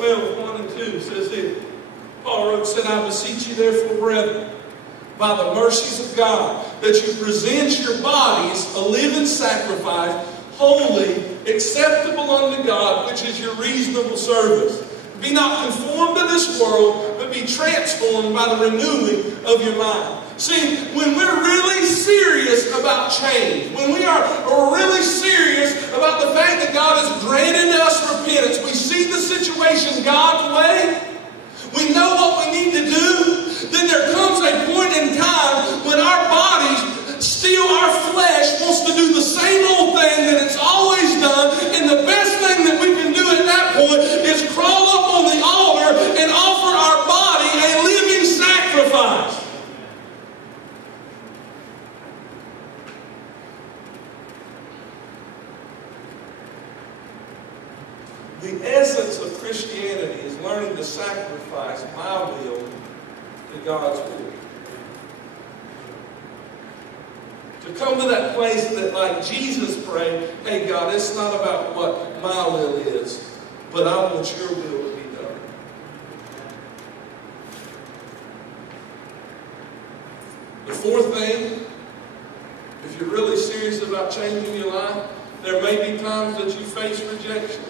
12, 1 and 2 says this. Paul wrote, said, I beseech you therefore, brethren, by the mercies of God, that you present your bodies a living sacrifice, holy, acceptable unto God, which is your reasonable service. Be not conformed to this world, but be transformed by the renewing of your mind. See, when we're really serious about change, when we are really serious about the fact that God has granted us repentance, we see the situation God's way, we know what we need to do, then there comes a point in time when our bodies, still our flesh, wants to do the same old thing that it's always done, and the best thing that we can do at that point is crawl up on the altar and offer our body a living sacrifice. The essence of Christianity is learning to sacrifice my will to God's will. To come to that place that, like Jesus prayed, hey God, it's not about what my will is, but I want your will to be done. The fourth thing, if you're really serious about changing your life, there may be times that you face rejection.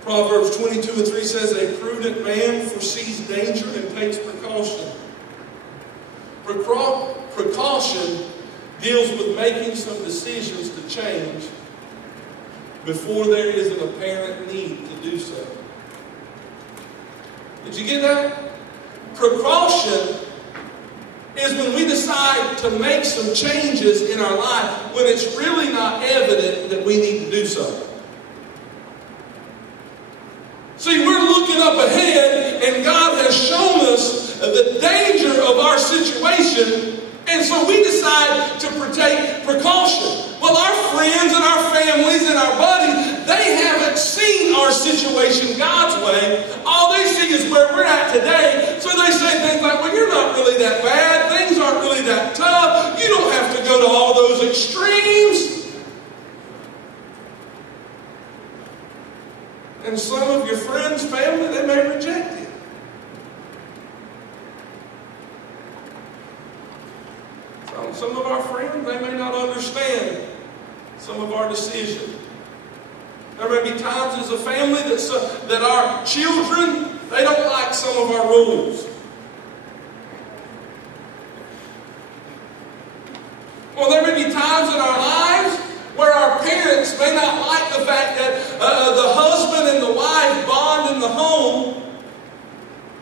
Proverbs 22 and 3 says, a prudent man foresees danger and takes precaution. Precaution deals with making some decisions to change before there is an apparent need to do so. Did you get that? Precaution is when we decide to make some changes in our life when it's really not evident that we need to do so. See, we're looking up ahead, and God has shown us the danger of our situation, and so we decide to take precaution. Well, our friends and our families and our buddies, they haven't seen our situation God's way. All they see is where we're at today, so they say things like, well, you're not really that bad. Things aren't really that tough. You don't have to go to all those extremes. And some of your friends, family, they may reject it. Some of our friends, they may not understand some of our decisions. There may be times as a family that our children, they don't like some of our rules. Or there may be times in our lives where our parents may not like the fact that the husband and the wife bond in the home,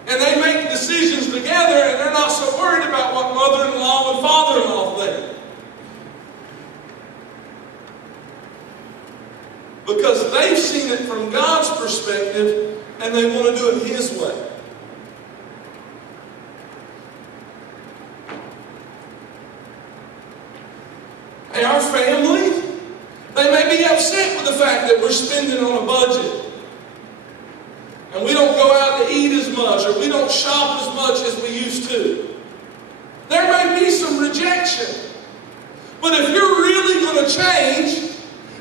and they make decisions together, and they're not so worried about what mother-in-law and father-in-law think. Because they've seen it from God's perspective, and they want to do it His way. Hey, our families, they may be upset with the fact that we're spending on a budget. And we don't go out to eat as much, or we don't shop as much as we used to. There may be some rejection. But if you're really going to change,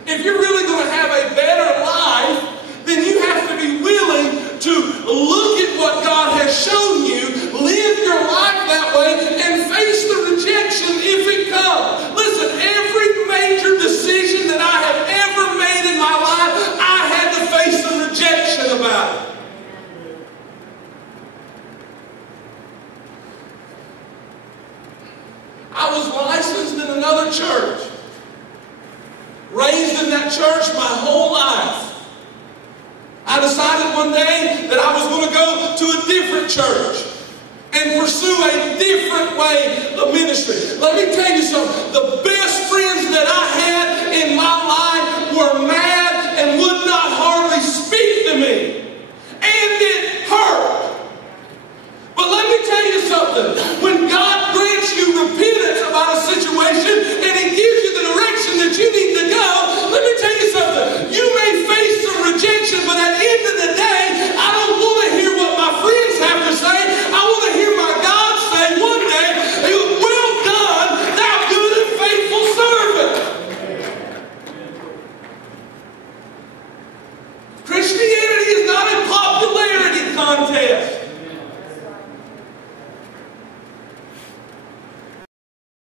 if you're really going to have a better life, then you have to be willing to look at what God has shown you, live your life that way, and face the rejection if it comes. Listen, every major decision that I have ever made in my life, I had to face the rejection about it. I was licensed in another church. Raised in that church my whole life. I decided one day that I was going to go to a different church and pursue a different way of ministry. Let me tell you something. The best friends that I had in my life were mad and would not hardly speak to me. And it hurt. But let me tell you something. When God grants you repentance about a situation and He gives you the direction that you need to go, let me tell you something. You may face some rejection, but at the end of the day, I don't want to hear what my friends have to say. I want to hear my God say one day, well done, thou good and faithful servant. contest.